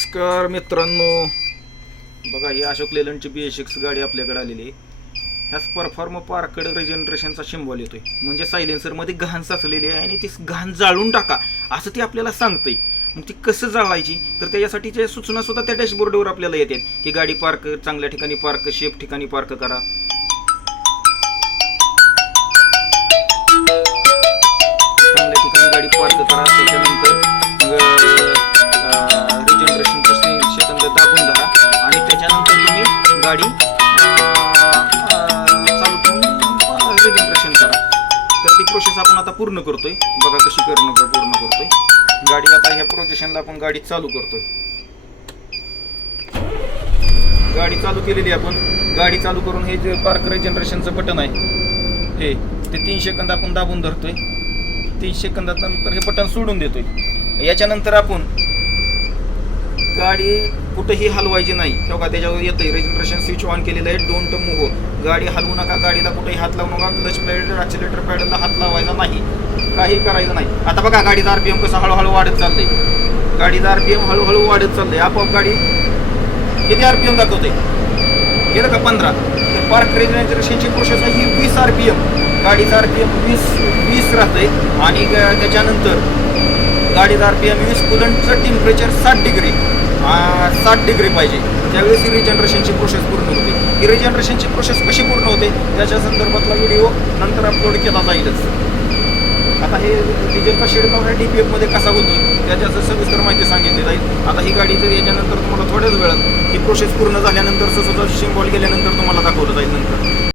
नमस्कार मित्रांनो, बघा ही अशोक लेलंडची BS6 गाडी आपल्याकडे आलेली आहे. ह्याच परफॉर्म पार्कड रिजनरेशनचा सिम्बॉल येतोय, म्हणजे सायलेन्सरमध्ये घाण साचलेली आहे आणि ती घाण जाळून टाका असं ती आपल्याला सांगतंय. मग ती कसं जाळायची तर त्याच्यासाठीच्या सूचना सुद्धा त्या डॅशबोर्डवर आपल्याला येतात की गाडी पार्क चांगल्या ठिकाणी पार्क, सेफ ठिकाणी पार्क करा. चांगल्या ठिकाणी गाडी पार्क करा. त्याच्यानंतर सेकंद दाबून धरा आणि त्याच्यानंतर तुम्ही गाडी चालू ठेवून रिजनरेशन करा. तर ती प्रोसेस आपण आता पूर्ण करतोय. बघा कशी पूर्ण करतोय गाडी. आता ह्या प्रोसेशनला आपण गाडी चालू करतोय. गाडी चालू केलेली आपण. गाडी चालू करून हे जे पार्क रिजनरेशनचं बटन आहे ते 3 सेकंद आपण दाबून धरतोय. 30 सेकंदानंतर हे बटन सोडून देतोय. याच्यानंतर आपण गाडी कुठेही हलवायची नाही. तेव्हा त्याच्यावर येतंय रिजनरेशन स्विच ऑन केलेलं आहे. Don't move. गाडी हलवू नका. गाडीला कुठेही हात लावू नका. क्लच प्लेट, ॲक्सिलेटर पॅडलला हात लावायचा नाही. काही करायचं नाही. आता बघा गाडीचा RPM कसं हळूहळू वाढत चाललंय. गाडीचा RPM हळूहळू वाढत चाललंय. आपोआप गाडी किती RPM दाखवते गेलं का 15. तर पार्क रिजनरेशनची प्रोसेस आहे ही 20 RPM. गाडीचा RPM 20 राहतंय आणि त्याच्यानंतर गाडीचा RPM 20. कूलंटचं टेम्परेचर 60 डिग्री पाहिजे. त्यावेळेस ही रिजनरेशनची प्रोसेस पूर्ण होते. ही रिजनरेशनची प्रोसेस कशी पूर्ण होते त्याच्या संदर्भातला व्हिडिओ नंतर अपलोड केला जाईलच. आता हे डिझेलचा शेडकावर DPF मध्ये कसा होतो त्याच्याचं सविस्तर माहिती सांगितली जाईल. आता ही गाडी जर याच्यानंतर तुम्हाला थोड्याच वेळात ही प्रोसेस पूर्ण झाल्यानंतर सिम्बॉल गेल्यानंतर तुम्हाला दाखवलं जाईल नंतर.